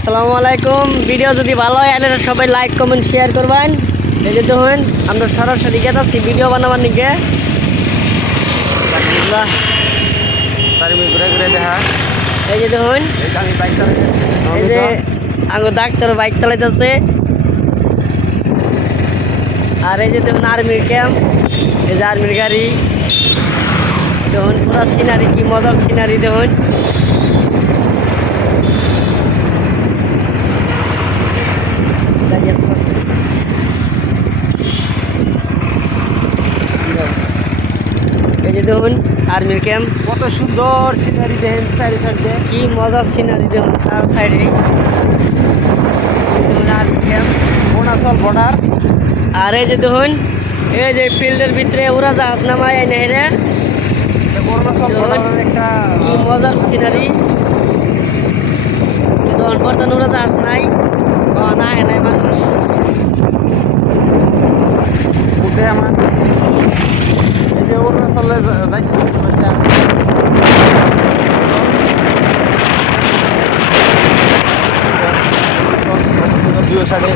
আসসালামু আলাইকুম। ভিডিও যদি ভালো হয় তাহলে সবাই লাইক কমেন্ট শেয়ার করবেন। এই যে দেখুন আমরা সরাসরি গেছি ভিডিও বানাবার নিকে। ঘুরে ঘুরে দেখা এই যে দেখুন আমি বাইক চালাচ্ছি এই যে আঙ্গো ডাক্তার বাইক চালাইতেছে। আর এই যে দেখুন আর্মির ক্যাম্প, এই যে আর্মির গাড়ি দেখুন, পুরা সিনারি, কি মজার সিনারি দেখুন। এই যে দেখুন আর্মির ক্যাম্প, কত সুন্দর সিনারি দেখেন চারি সাইডে কি মজার সিনারি দেখুন সাইডে। আর্মির ক্যাম্প, অরুণাচল বর্ডার। আর এই যে দেখুন এই যে ফিল্ডের ভিতরে ওরা জাহাজ নামায় এনে হেরে, অরুণাচল বর্ডারের একটা কি মজার সিনারি। কিন্তু বর্তমানে ওরা জাহাজ নাই, না হে নাই মানুষ উঠে আমার এই যে অরুণাচলে দুই সাইডে